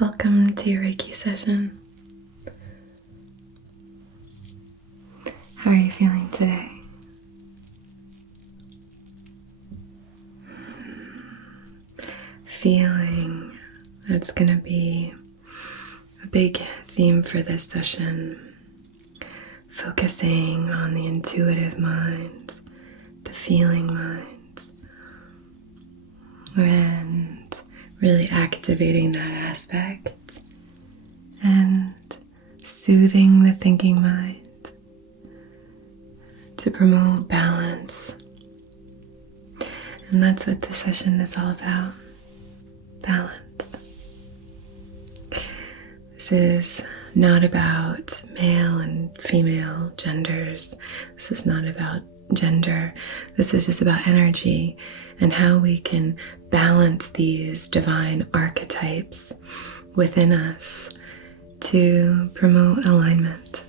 Welcome to your Reiki session. How are you feeling today? Feeling, that's going to be a big theme for this session. Focusing on the intuitive mind, the feeling mind, and really activating that aspect and soothing the thinking mind to promote balance. And that's what this session is all about, balance. This is not about male and female genders. This is not about gender. This is just about energy and how we can balance these divine archetypes within us to promote alignment.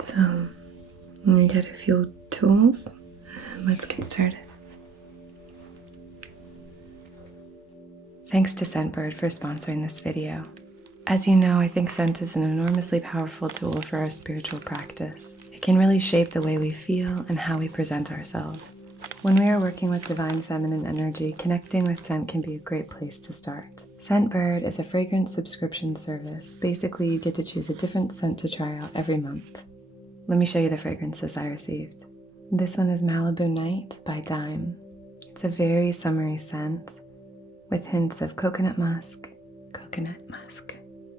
So, I'm going to get a few tools and let's get started. Thanks to Scentbird for sponsoring this video. As you know, I think scent is an enormously powerful tool for our spiritual practice. It can really shape the way we feel and how we present ourselves. When we are working with divine feminine energy, connecting with scent can be a great place to start. Scentbird is a fragrance subscription service. Basically, you get to choose a different scent to try out every month. Let me show you the fragrances I received. This one is Malibu Night by Dime. It's a very summery scent with hints of coconut musk,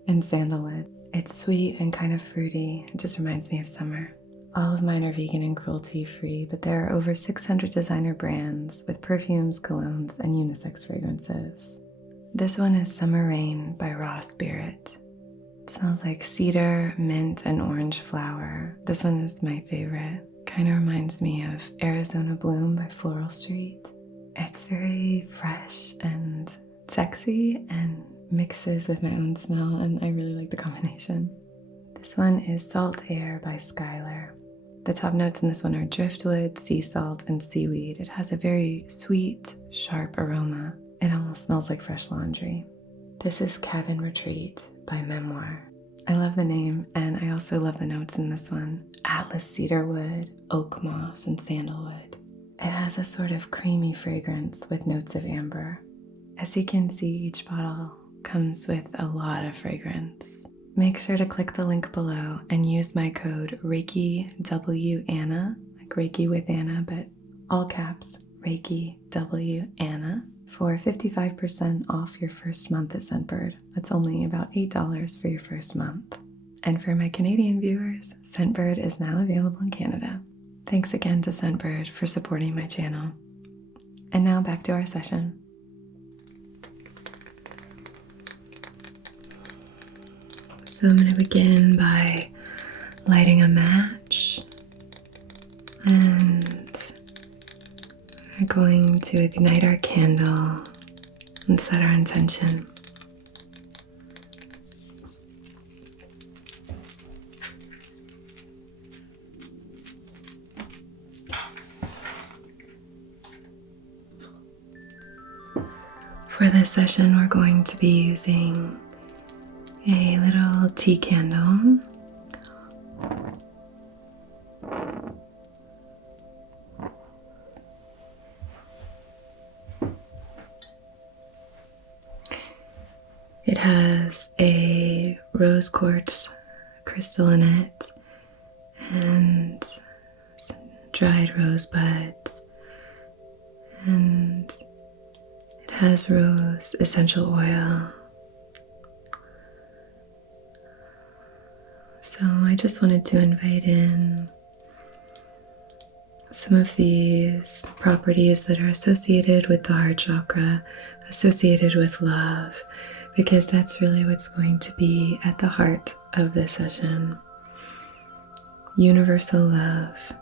and sandalwood. It's sweet and kind of fruity. It just reminds me of summer. All of mine are vegan and cruelty-free, but there are over 600 designer brands with perfumes, colognes, and unisex fragrances. This one is Summer Rain by Raw Spirit. It smells like cedar, mint, and orange flower. This one is my favorite. Kind of reminds me of Arizona Bloom by Floral Street. It's very fresh and sexy and mixes with my own smell, and I really like the combination. This one is Salt Air by Skylar. The top notes in this one are driftwood, sea salt, and seaweed. It has a very sweet, sharp aroma. It almost smells like fresh laundry. This is Cabin Retreat by Memoir. I love the name, and I also love the notes in this one. Atlas cedarwood, oak moss, and sandalwood. It has a sort of creamy fragrance with notes of amber. As you can see, each bottle comes with a lot of fragrance. Make sure to click the link below and use my code REIKIWANNA, like Reiki with Anna, but all caps, REIKIWANNA, for 55% off your first month at Scentbird. That's only about $8 for your first month. And for my Canadian viewers, Scentbird is now available in Canada. Thanks again to Scentbird for supporting my channel. And now back to our session. So I'm going to begin by lighting a match, and we're going to ignite our candle and set our intention. For this session, we're going to be using a little tea candle. It has a rose quartz crystal in it and dried rose buds, and it has rose essential oil. So I just wanted to invite in some of these properties that are associated with the heart chakra, associated with love, because that's really what's going to be at the heart of this session. Universal love,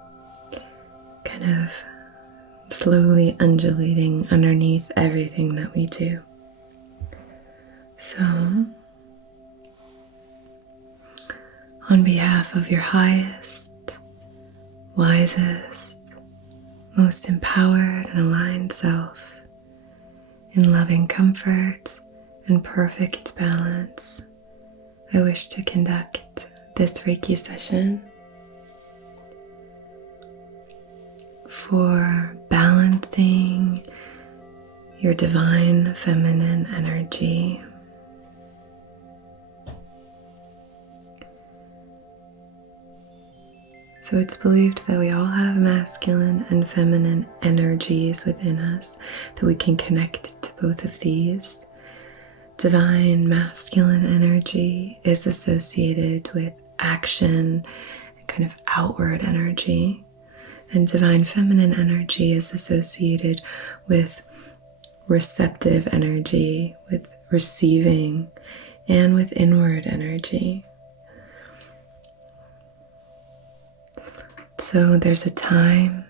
kind of slowly undulating underneath everything that we do. So, on behalf of your highest, wisest, most empowered and aligned self, in loving comfort and perfect balance, I wish to conduct this Reiki session for balancing your divine feminine energy. So it's believed that we all have masculine and feminine energies within us, that we can connect to both of these. Divine masculine energy is associated with action and kind of outward energy, and divine feminine energy is associated with receptive energy, with receiving, and with inward energy. So there's a time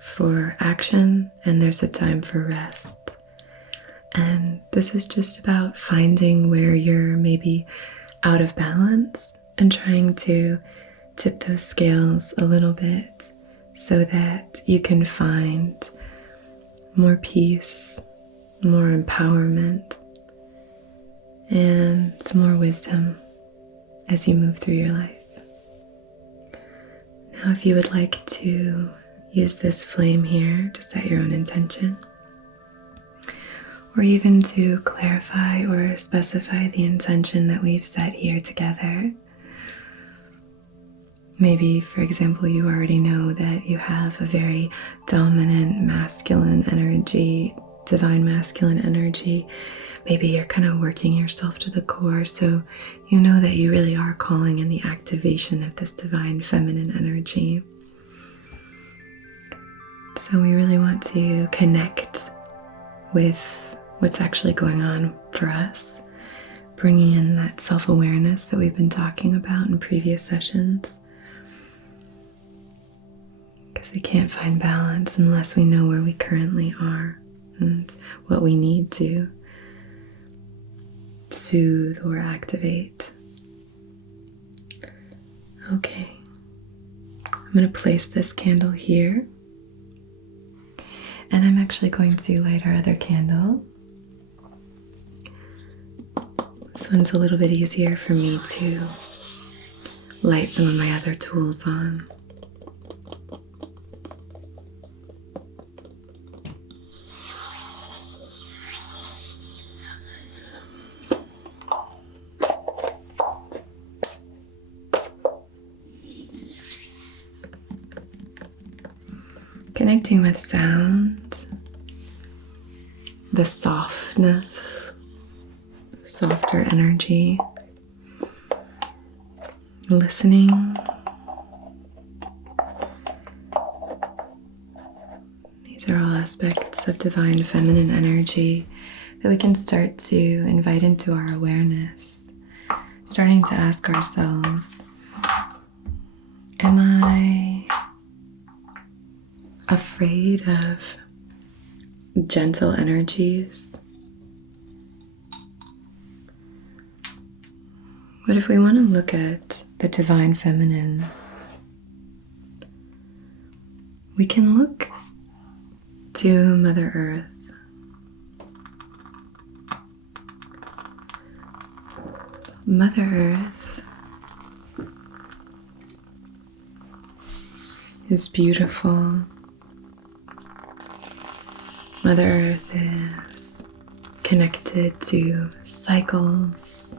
for action and there's a time for rest. And this is just about finding where you're maybe out of balance and trying to tip those scales a little bit so that you can find more peace, more empowerment, and some more wisdom as you move through your life. Now, if you would like to use this flame here to set your own intention, or even to clarify or specify the intention that we've set here together. Maybe, for example, you already know that you have a very dominant masculine energy, divine masculine energy. Maybe you're kind of working yourself to the core, so you know that you really are calling in the activation of this divine feminine energy. So we really want to connect with what's actually going on for us, bringing in that self-awareness that we've been talking about in previous sessions. Because we can't find balance unless we know where we currently are and what we need to soothe or activate. Okay, I'm going to place this candle here, and I'm actually going to light our other candle. This one's a little bit easier for me to light some of my other tools on. Connecting with sound, the softness, softer energy, listening, these are all aspects of divine feminine energy that we can start to invite into our awareness, starting to ask ourselves, am I afraid of gentle energies? What if we want to look at the divine feminine? We can look to Mother Earth. Mother Earth is beautiful. Mother Earth is connected to cycles.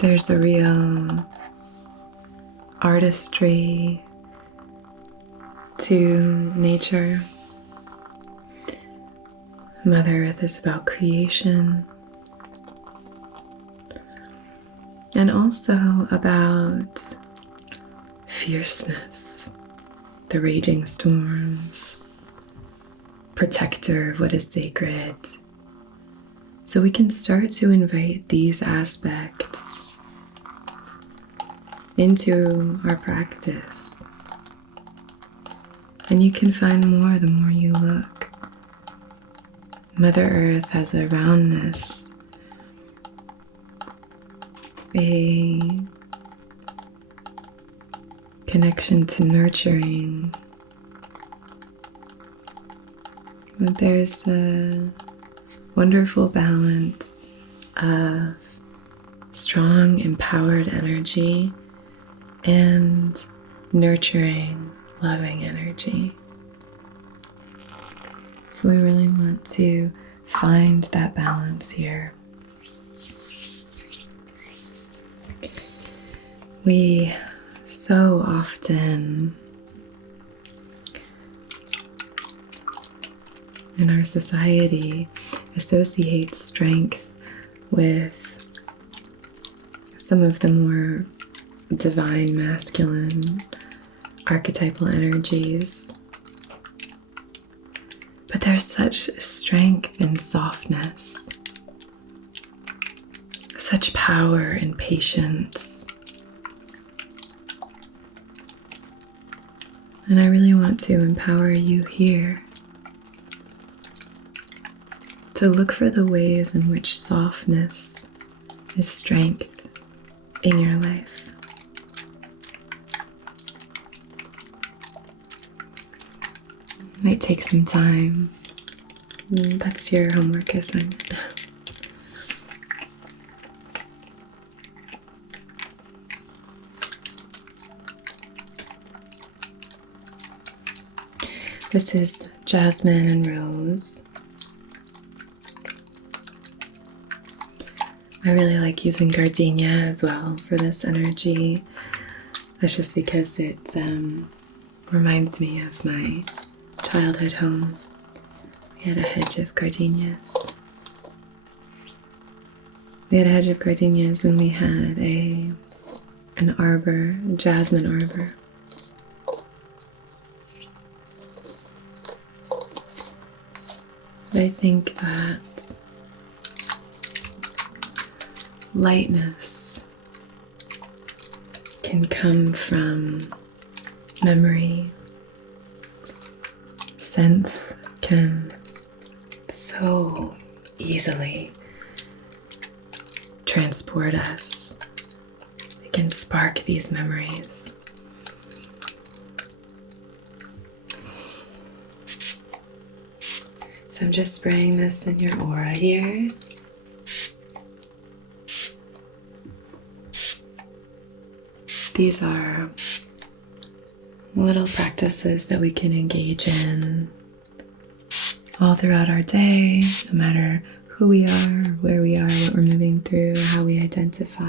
There's a real artistry to nature. Mother Earth is about creation. And also about fierceness, the raging storms, protector of what is sacred. So we can start to invite these aspects into our practice. And you can find more the more you look. Mother Earth has a roundness, a connection to nurturing. But there's a wonderful balance of strong, empowered energy and nurturing, loving energy. So we really want to find that balance here. We so often in our society associate strength with some of the more divine masculine archetypal energies. But there's such strength in softness, such power and patience. And I really want to empower you here to look for the ways in which softness is strength in your life. Might take some time. That's your homework assignment. This is Jasmine and Rose. I really like using gardenia as well for this energy. That's just because it reminds me of my childhood home. We had a hedge of gardenias. And we had an arbor, a jasmine arbor. I think that lightness can come from memory. Sense can so easily transport us. It can spark these memories. So I'm just spraying this in your aura here. These are little practices that we can engage in all throughout our day, no matter who we are, where we are, what we're moving through, how we identify.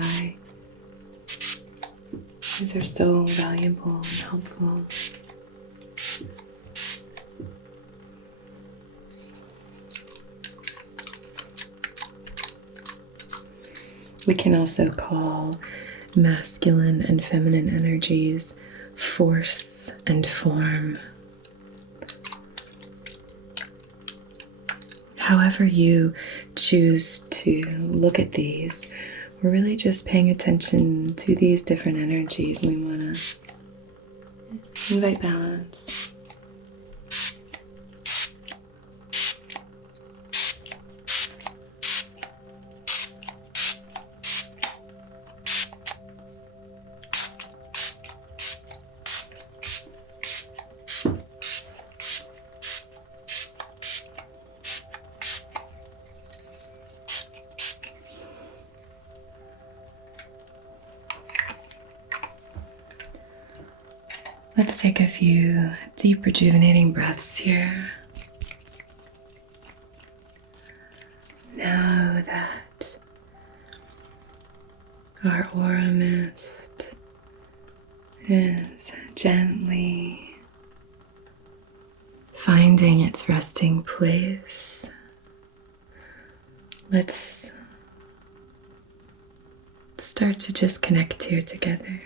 These are so valuable and helpful. We can also call masculine and feminine energies force and form. However you choose to look at these, we're really just paying attention to these different energies. We want to invite balance. Let's take a few deep rejuvenating breaths here. Know that our aura mist is gently finding its resting place. Let's start to just connect here together.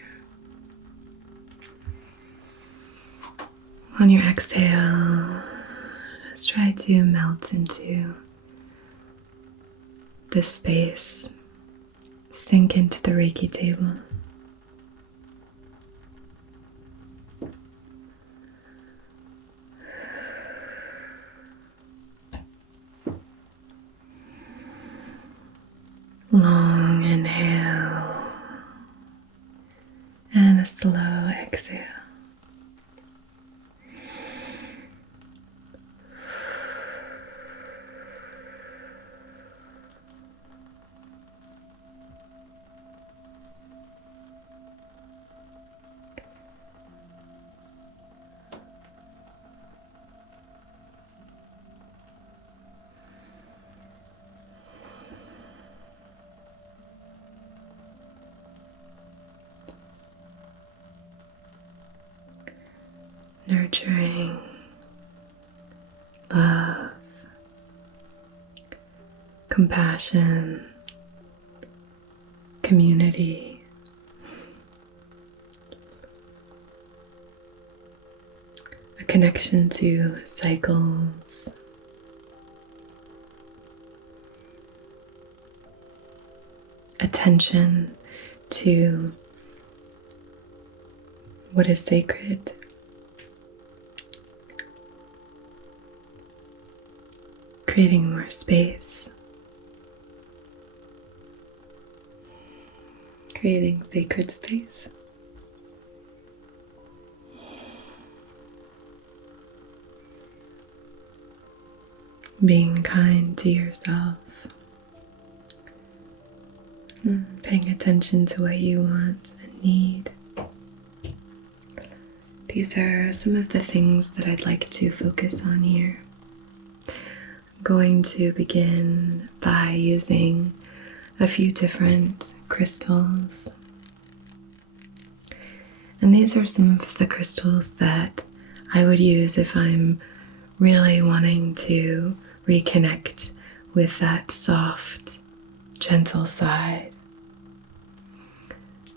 On your exhale, just try to melt into this space, sink into the Reiki table. Long inhale and a slow exhale. nurturing, love, compassion, community, a connection to cycles, attention to what is sacred, creating more space, creating sacred space. Being kind to yourself, paying attention to what you want and need. These are some of the things that I'd like to focus on here. I'm going to begin by using a few different crystals. And these are some of the crystals that I would use if I'm really wanting to reconnect with that soft, gentle side.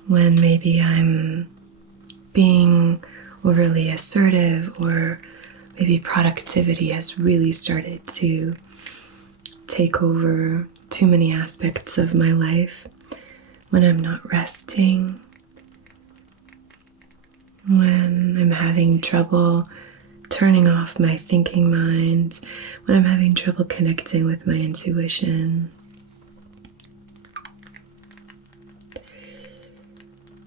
When maybe I'm being overly assertive, or maybe productivity has really started to take over too many aspects of my life, when I'm not resting, when I'm having trouble turning off my thinking mind, when I'm having trouble connecting with my intuition.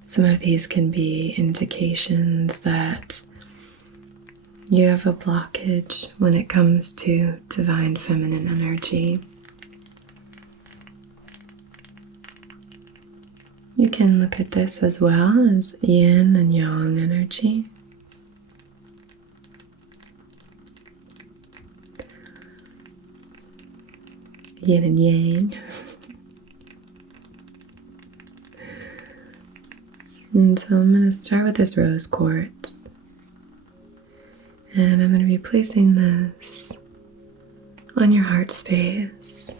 Some of these can be indications that you have a blockage when it comes to divine feminine energy. You can look at this as well as yin and yang energy. Yin and yang. And so I'm going to start with this rose quartz. And I'm going to be placing this on your heart space,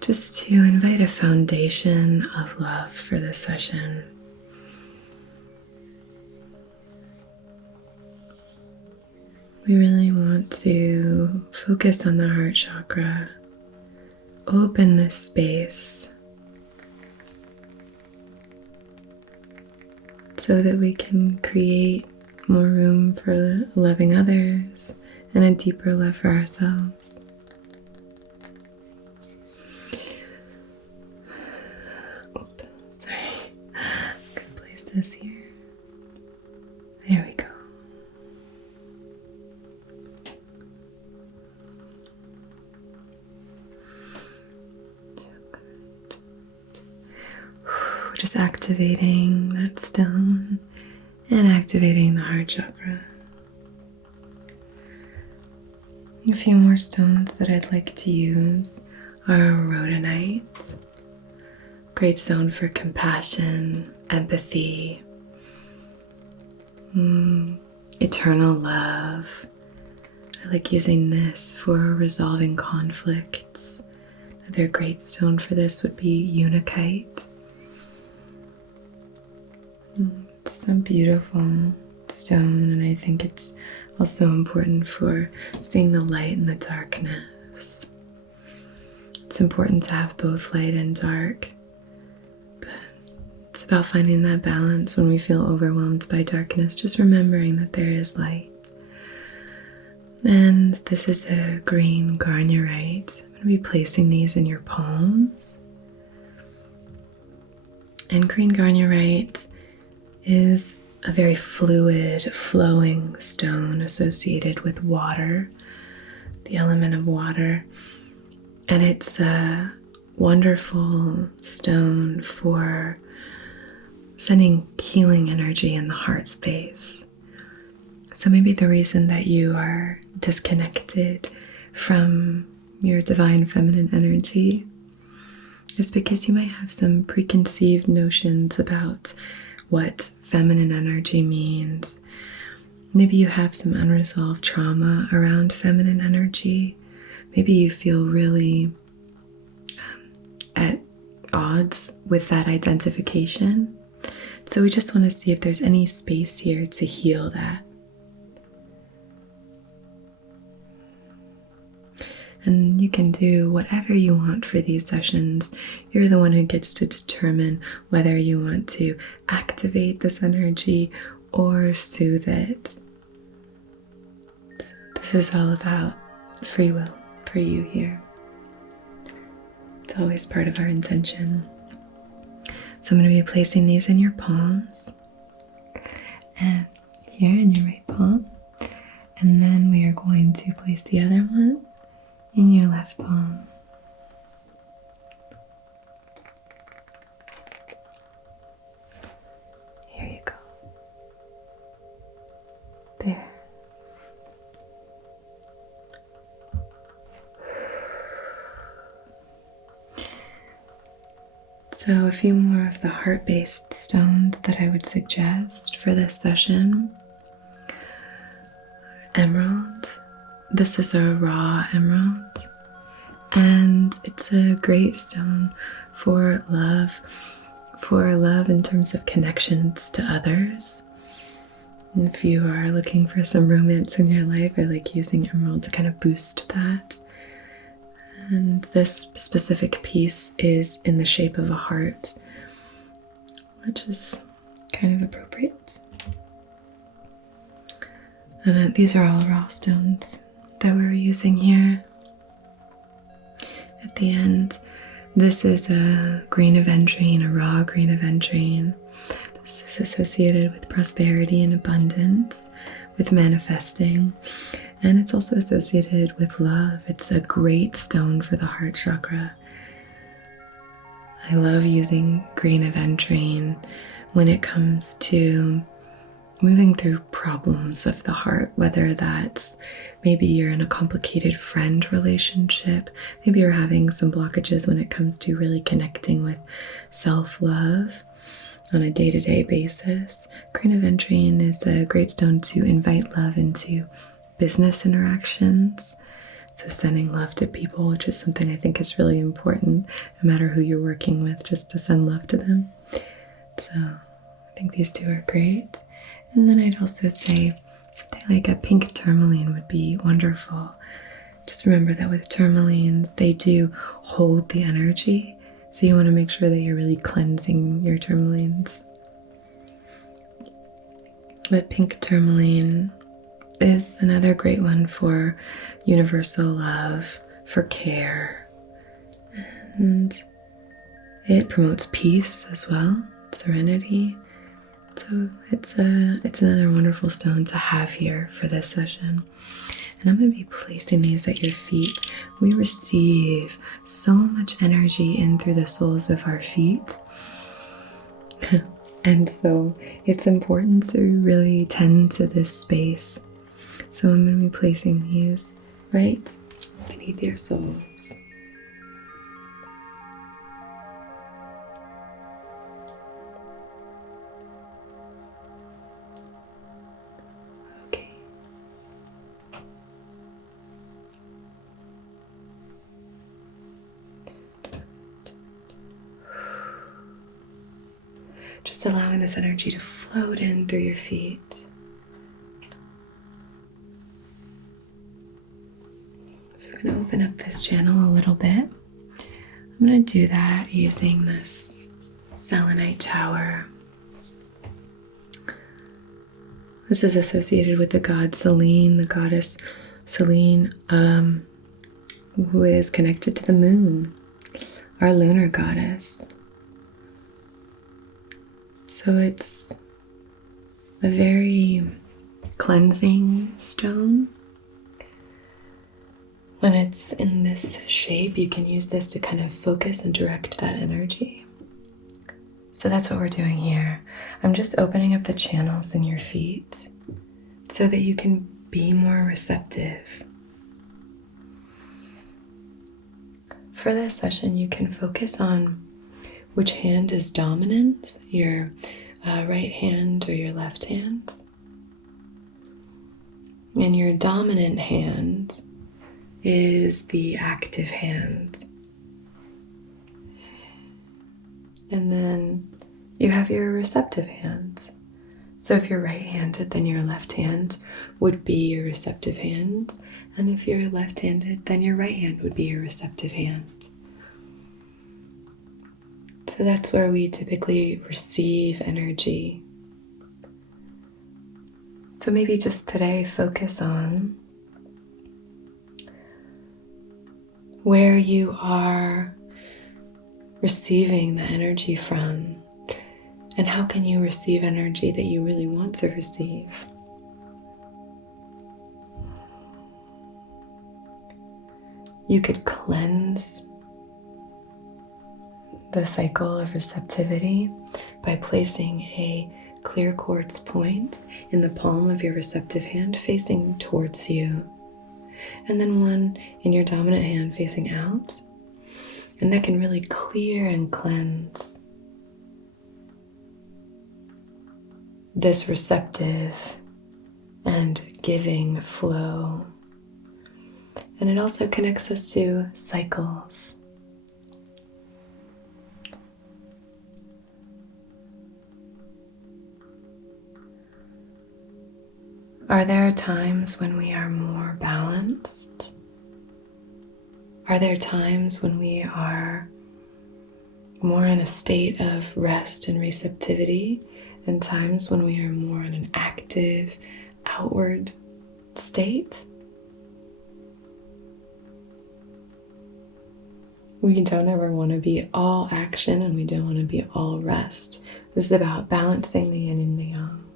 just to invite a foundation of love for this session. We really want to focus on the heart chakra, open this space so that we can create more room for loving others and a deeper love for ourselves. Sorry, I'm going to place this here. There we go. Just activating that stone and activating the heart chakra. A few more stones that I'd like to use are rhodonite, great stone for compassion, empathy, eternal love. I like using this for resolving conflicts. Another great stone for this would be Unikite. It's a beautiful stone, and I think it's also important for seeing the light and the darkness. It's important to have both light and dark, but it's about finding that balance when we feel overwhelmed by darkness, just remembering that there is light. And this is a green garnierite. I'm going to be placing these in your palms. And green garnierite is a very fluid, flowing stone associated with water, the element of water. And it's a wonderful stone for sending healing energy in the heart space. So maybe the reason that you are disconnected from your divine feminine energy is because you might have some preconceived notions about what feminine energy means. Maybe you have some unresolved trauma around feminine energy. Maybe you feel really at odds with that identification. So we just want to see if there's any space here to heal that. And you can do whatever you want for these sessions. You're the one who gets to determine whether you want to activate this energy or soothe it. This is all about free will for you here. It's always part of our intention. So I'm going to be placing these in your palms and here in your right palm. And then we are going to place the other one in your left palm. Here you go. There. So a few more of the heart-based stones that I would suggest for this session. Emerald. This is a raw emerald, and it's a great stone for love in terms of connections to others. And if you are looking for some romance in your life, I like using emerald to kind of boost that. And this specific piece is in the shape of a heart, which is kind of appropriate. And these are all raw stones that we're using here. At the end, this is a green aventurine, a raw green aventurine. This is associated with prosperity and abundance, with manifesting, and it's also associated with love. It's a great stone for the heart chakra. I love using green aventurine when it comes to moving through problems of the heart, whether that's maybe you're in a complicated friend relationship, maybe you're having some blockages when it comes to really connecting with self-love on a day-to-day basis. Green aventurine is a great stone to invite love into business interactions. So sending love to people, which is something I think is really important, no matter who you're working with, just to send love to them. So I think these two are great. And then I'd also say something like a pink tourmaline would be wonderful. Just remember that with tourmalines, they do hold the energy. So you want to make sure that you're really cleansing your tourmalines. But pink tourmaline is another great one for universal love, for care. And it promotes peace as well, serenity. So it's another wonderful stone to have here for this session. And I'm going to be placing these at your feet. We receive so much energy in through the soles of our feet. And so it's important to really tend to this space. So I'm going to be placing these right beneath your soles. Just allowing this energy to float in through your feet. So I'm going to open up this channel a little bit. I'm going to do that using this Selenite Tower. This is associated with the god Selene, the goddess Selene, who is connected to the moon, our lunar goddess. So it's a very cleansing stone. When it's in this shape, you can use this to kind of focus and direct that energy. So that's what we're doing here. I'm just opening up the channels in your feet so that you can be more receptive. For this session, you can focus on which hand is dominant, your right hand or your left hand. And your dominant hand is the active hand. And then you have your receptive hand. So if you're right-handed, then your left hand would be your receptive hand. And if you're left-handed, then your right hand would be your receptive hand. So that's where we typically receive energy. So maybe just today focus on where you are receiving the energy from, and how can you receive energy that you really want to receive. You could cleanse the cycle of receptivity by placing a clear quartz point in the palm of your receptive hand facing towards you, and then one in your dominant hand facing out. And that can really clear and cleanse this receptive and giving flow. And it also connects us to cycles. Are there times when we are more balanced? Are there times when we are more in a state of rest and receptivity, and times when we are more in an active, outward state? We don't ever want to be all action, and we don't want to be all rest. This is about balancing the yin and the yang.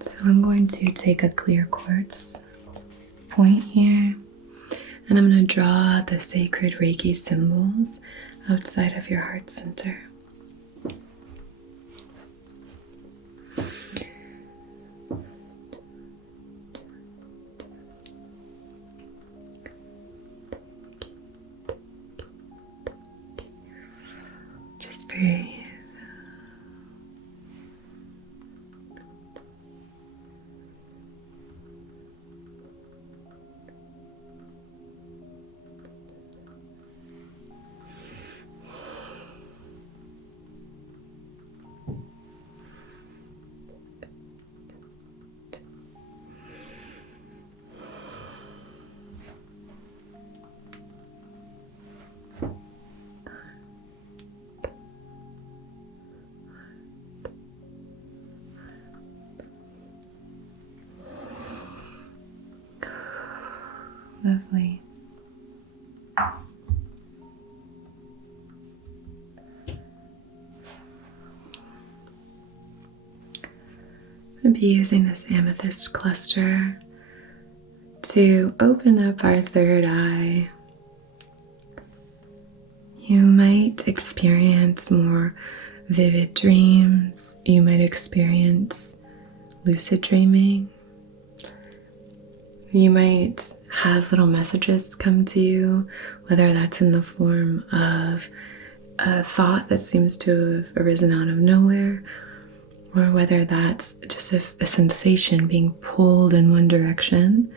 So I'm going to take a clear quartz point here, and I'm going to draw the sacred Reiki symbols outside of your heart center. Just breathe. Lovely. I'm going to be using this Amethyst Cluster to open up our third eye. You might experience more vivid dreams. You might experience lucid dreaming. You might have little messages come to you, whether that's in the form of a thought that seems to have arisen out of nowhere, or whether that's just a sensation being pulled in one direction.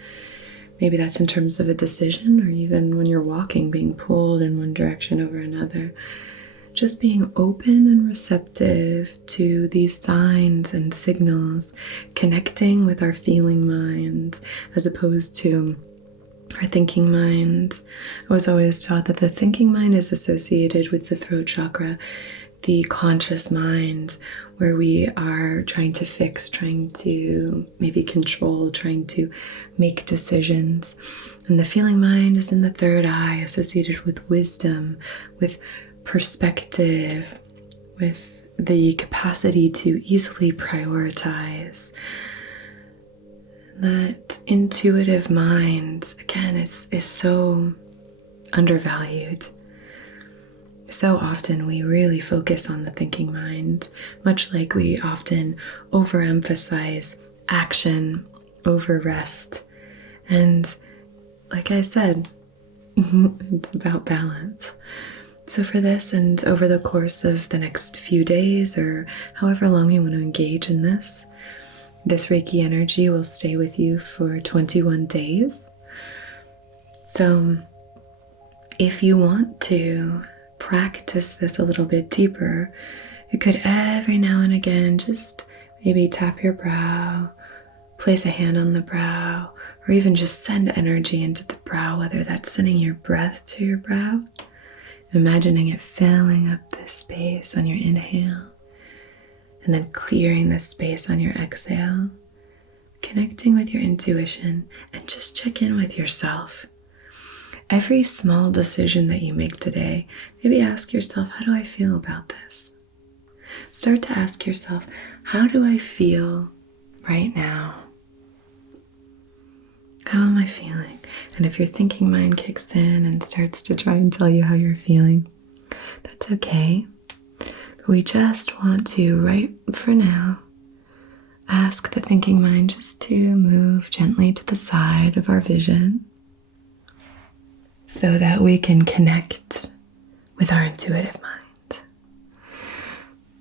Maybe that's in terms of a decision, or even when you're walking, being pulled in one direction over another. Just being open and receptive to these signs and signals, connecting with our feeling mind as opposed to our thinking mind. I was always taught that the thinking mind is associated with the throat chakra, the conscious mind, where we are trying to fix, trying to maybe control, trying to make decisions. And the feeling mind is in the third eye, associated with wisdom, with perspective, with the capacity to easily prioritize. That intuitive mind, again, is so undervalued. So often we really focus on the thinking mind, much like we often overemphasize action over rest And like I said, it's about balance. So for this and over the course of the next few days or however long you want to engage in this Reiki energy will stay with you for 21 days. So if you want to practice this a little bit deeper, you could every now and again just maybe tap your brow, place a hand on the brow, or even just send energy into the brow, whether that's sending your breath to your brow, imagining it filling up this space on your inhale, and then clearing this space on your exhale, connecting with your intuition, and just check in with yourself. Every small decision that you make today, maybe ask yourself, how do I feel about this? Start to ask yourself, how do I feel right now? How am I feeling? And if your thinking mind kicks in and starts to try and tell you how you're feeling, that's okay. But we just want to, right for now, ask the thinking mind just to move gently to the side of our vision so that we can connect with our intuitive mind.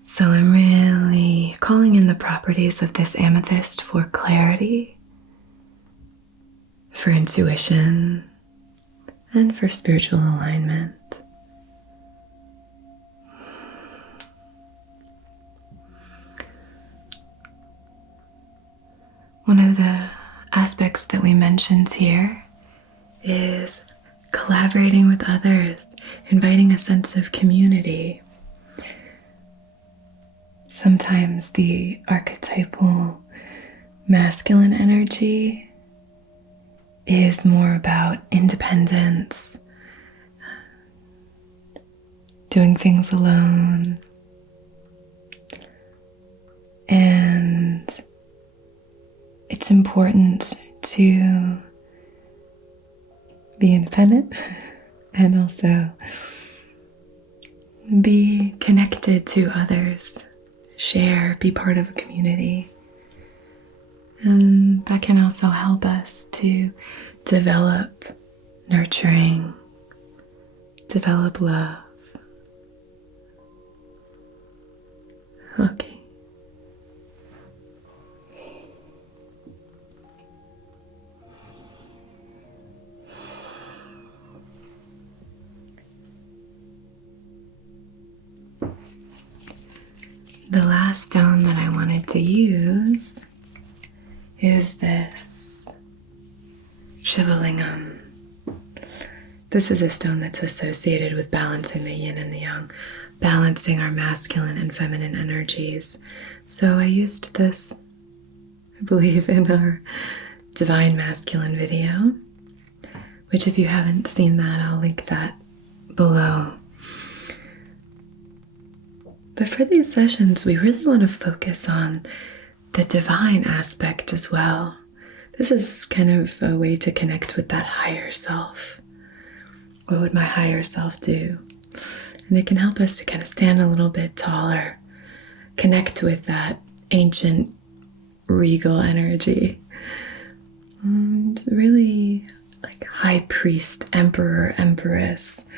So I'm really calling in the properties of this amethyst for clarity, for intuition, and for spiritual alignment. One of the aspects that we mentioned here is collaborating with others, inviting a sense of community. Sometimes the archetypal masculine energy is more about independence, doing things alone, and it's important to be independent and also be connected to others, share, be part of a community. And that can also help us to develop nurturing, develop love. Okay. The last stone that I wanted to use is this Shuvalingham. This is a stone that's associated with balancing the yin and the yang, balancing our masculine and feminine energies. So I used this, I believe, in our Divine Masculine video, which if you haven't seen that, I'll link that below. But for these sessions, we really want to focus on the divine aspect as well. This is kind of a way to connect with that higher self. What would my higher self do? And it can help us to kind of stand a little bit taller, connect with that ancient regal energy. And really like high priest, emperor, empress,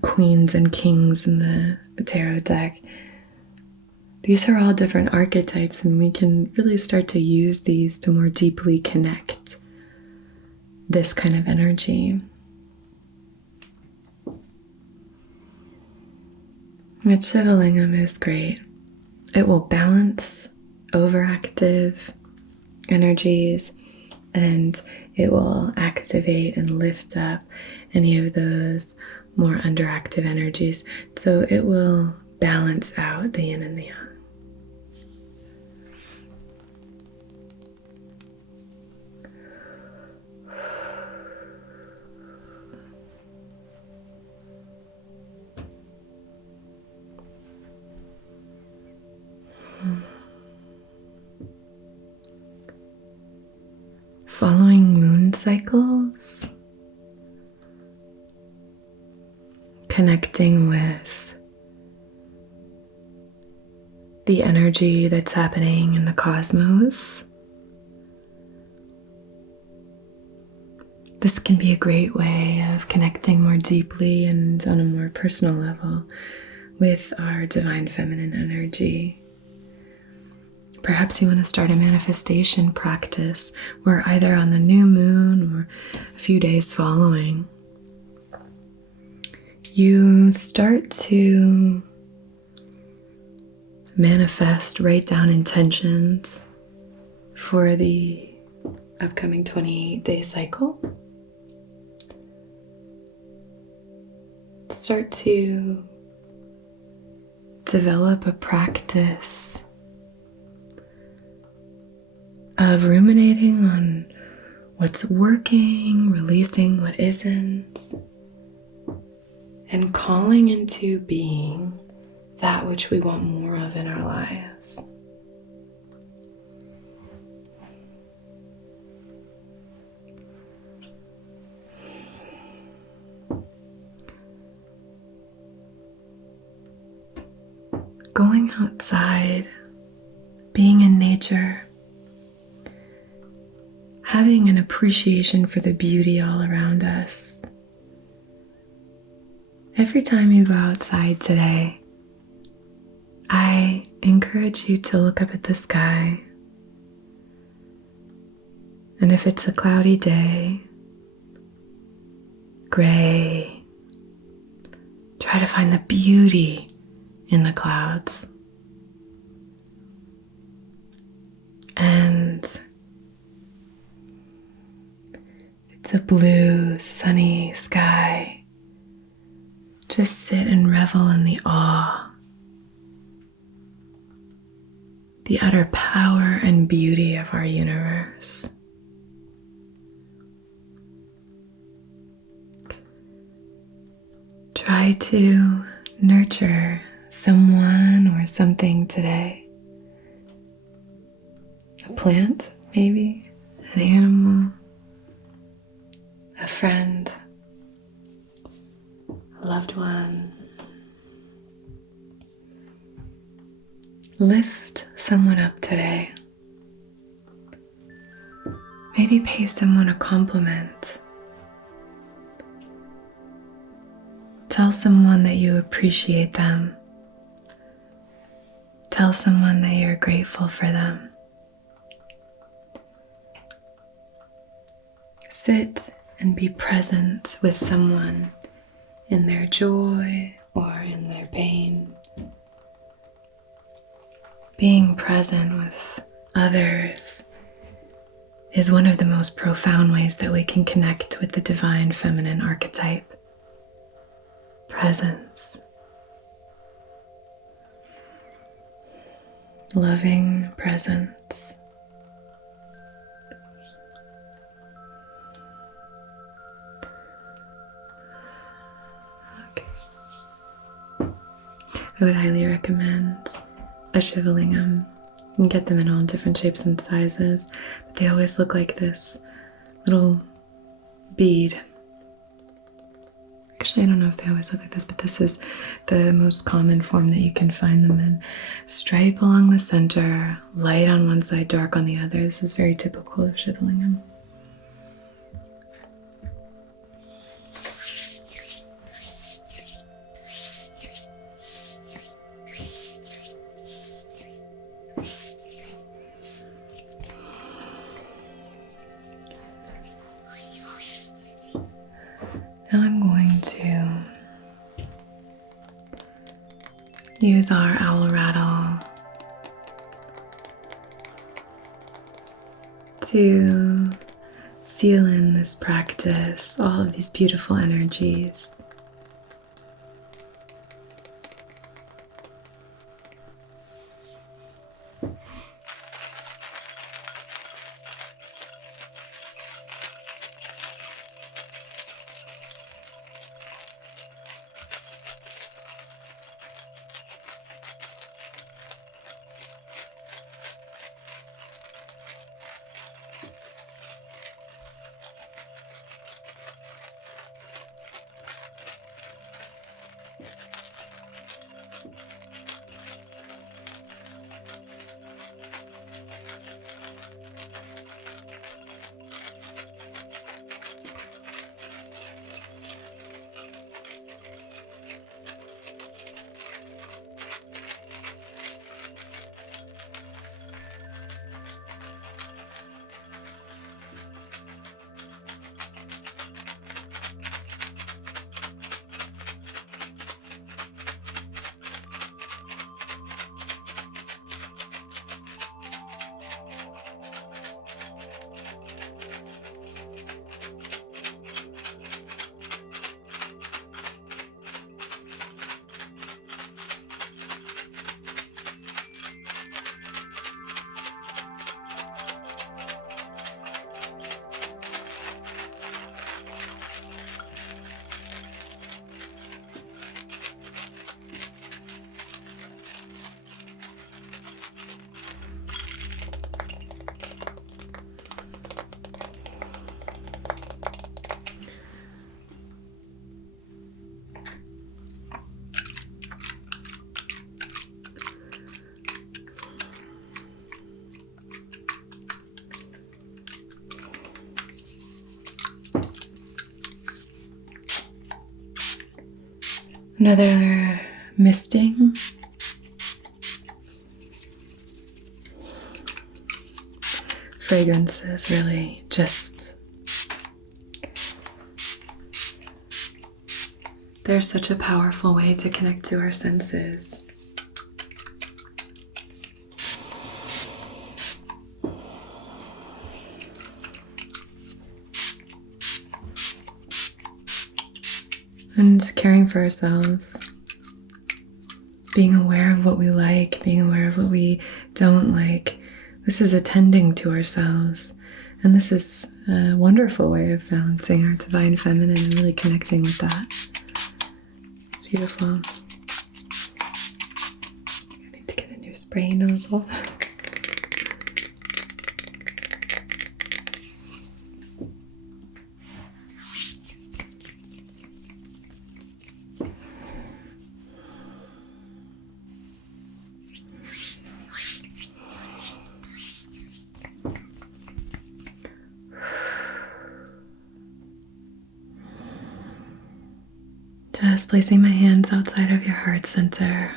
queens and kings in the tarot deck. These are all different archetypes, and we can really start to use these to more deeply connect this kind of energy. But Shuvalingham is great. It will balance overactive energies, and it will activate and lift up any of those more underactive energies. So it will balance out the yin and the yang. Following moon cycles, connecting with the energy that's happening in the cosmos, This can be a great way of connecting more deeply and on a more personal level with our divine feminine energy. Perhaps you want to start a manifestation practice where either on the new moon or a few days following, you start to manifest, write down intentions for the upcoming 28-day cycle. Start to develop a practice of ruminating on what's working, releasing what isn't, and calling into being that which we want more of in our lives. Going outside, being in nature, having an appreciation for the beauty all around us. Every time you go outside today, I encourage you to look up at the sky. And if it's a cloudy day, gray, try to find the beauty in the clouds. And it's a blue, sunny sky. Just sit and revel in the awe, the utter power and beauty of our universe. Try to nurture someone or something today. A plant, maybe, an animal, a friend, a loved one. Lift someone up today. Maybe pay someone a compliment. Tell someone that you appreciate them. Tell someone that you're grateful for them. Sit and be present with someone in their joy or in their pain. Being present with others is one of the most profound ways that we can connect with the divine feminine archetype. Presence. Loving presence. Okay. I would highly recommend a Shuvalingham. You can get them in all different shapes and sizes, but they always look like this little bead. Actually, I don't know if they always look like this, but this is the most common form that you can find them in. Stripe along the center, light on one side, dark on the other. This is very typical of Shuvalingham. Now I'm going to use our owl rattle to seal in this practice, all of these beautiful energies. Another misting. Fragrances really just, they're such a powerful way to connect to our senses. And caring for ourselves, being aware of what we like, being aware of what we don't like. This is attending to ourselves. And this is a wonderful way of balancing our divine feminine and really connecting with that. It's beautiful. I need to get a new spray nozzle. Just placing my hands outside of your heart center.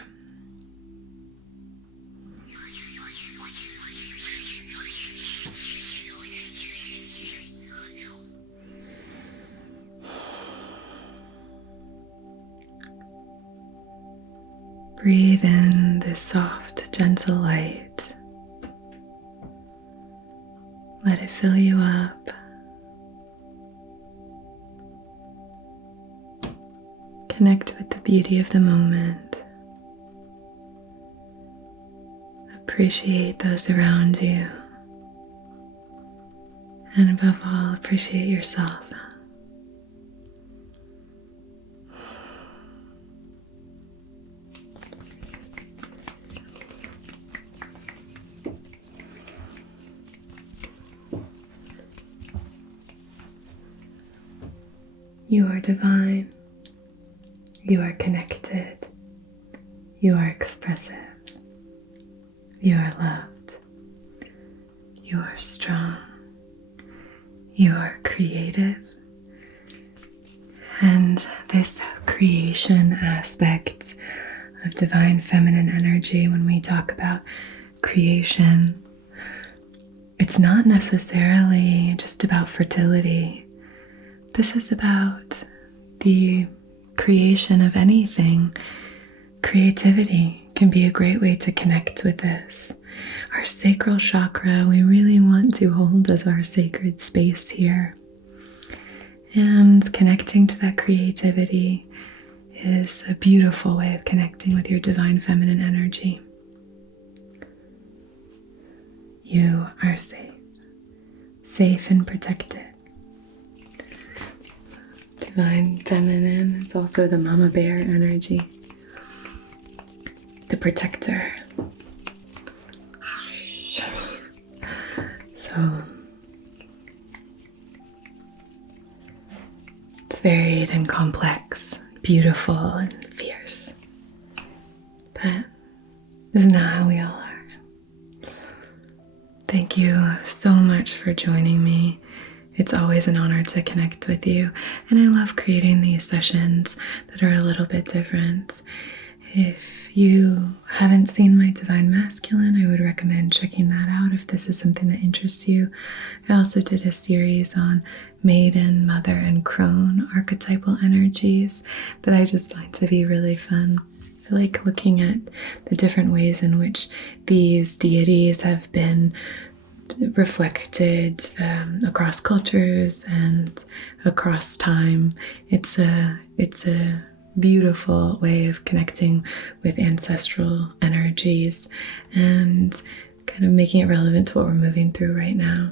Breathe in this soft, gentle light. Let it fill you up. Connect with the beauty of the moment. Appreciate those around you. And above all, appreciate yourself. You are divine. You are connected. You are expressive. You are loved. You are strong. You are creative. And this creation aspect of divine feminine energy, when we talk about creation, it's not necessarily just about fertility. This is about the creation of anything. Creativity can be a great way to connect with this. Our sacral chakra, we really want to hold as our sacred space here. And connecting to that creativity is a beautiful way of connecting with your divine feminine energy. You are safe. Safe and protected. Divine feminine is also the mama bear energy, the protector. So it's varied and complex, beautiful and fierce. But isn't that how we all are? Thank you so much for joining me. It's always an honor to connect with you, and I love creating these sessions that are a little bit different. If you haven't seen my Divine Masculine, I would recommend checking that out if this is something that interests you. I also did a series on Maiden, Mother, and Crone archetypal energies that I just find to be really fun. I like looking at the different ways in which these deities have been reflected across cultures and across time. It's a beautiful way of connecting with ancestral energies and kind of making it relevant to what we're moving through right now.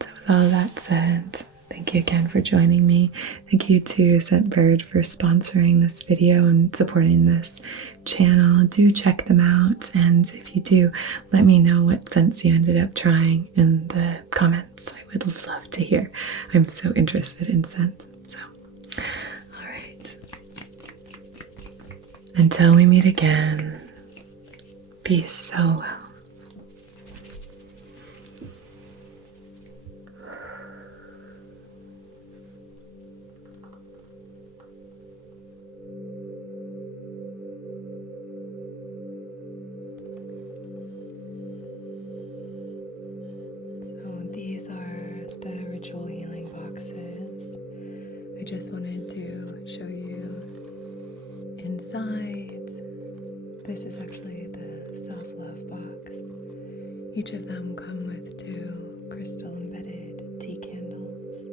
So with all that said, thank you again for joining me. Thank you to Scentbird for sponsoring this video and supporting this channel. Do check them out, and if you do, let me know what scents you ended up trying in the comments. I would love to hear. I'm so interested in scents. So, all right. Until we meet again, be so well. I just wanted to show you inside. This is actually the self-love box. Each of them come with 2 crystal embedded tea candles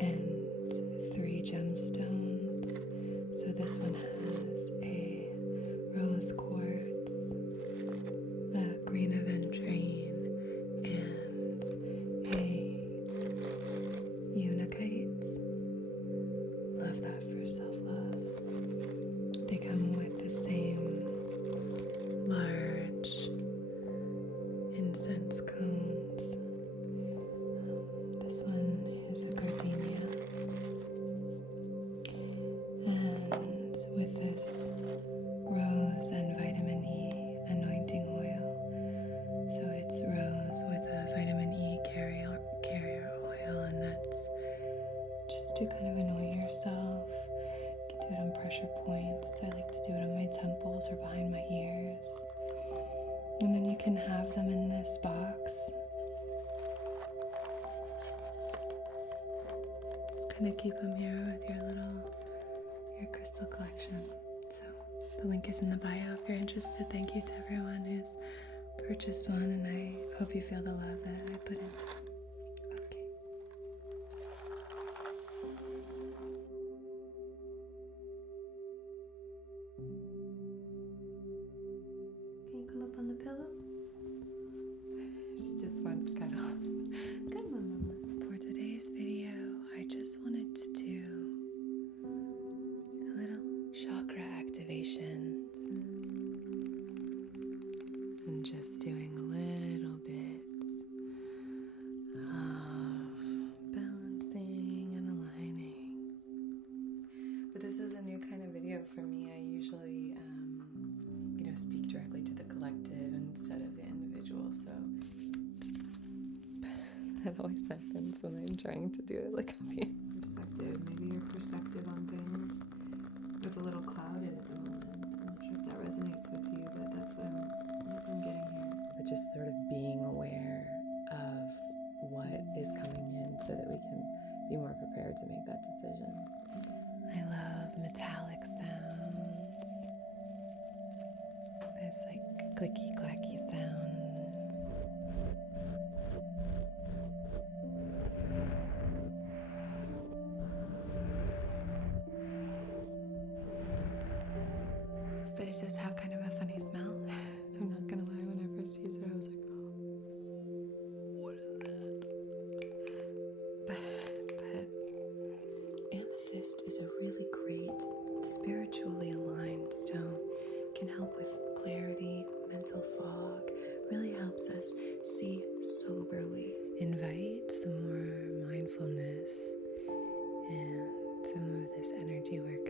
and 3 gemstones. So this one has a rose quartz, a green aventurine, and a Unikite. Love that for self-love. They come with the same large incense cones. This one is a gardenia. And with this rose and vitamin E anointing oil. So it's rose with a vitamin E carrier oil, and that's just to kind of anoint yourself. You can do it on pressure points. I like to do it on my temples or behind my ears. And then you can have them in this box. Just kind of keep them here with your crystal collection. So the link is in the bio if you're interested. Thank you to everyone who's purchased one, and I hope you feel the love that I put in. Okay. Can you come up on the pillow? She just wants cuddles. Come on, Mama. For today's video, I just wanted to do a little chakra activation. And just doing a little bit of balancing and aligning. But this is a new kind of video for me. I usually, speak directly to the collective instead of the individual. So that always happens when I'm trying to do it like up here. Perspective. Maybe your perspective on things is a little clouded at the moment. I'm not sure if that resonates with you, but that's what I'm getting here. But just sort of being aware of what is coming in so that we can be more prepared to make that decision. I love metallic sounds. There's like clicky clacky sounds. But it does have kind of a funny smell. I'm not gonna lie, when I first used it, I was like, oh, what is that? But amethyst is a really great spiritually aligned stone. It can help with clarity, mental fog, really helps us see soberly. Invite some more mindfulness and some of this energy work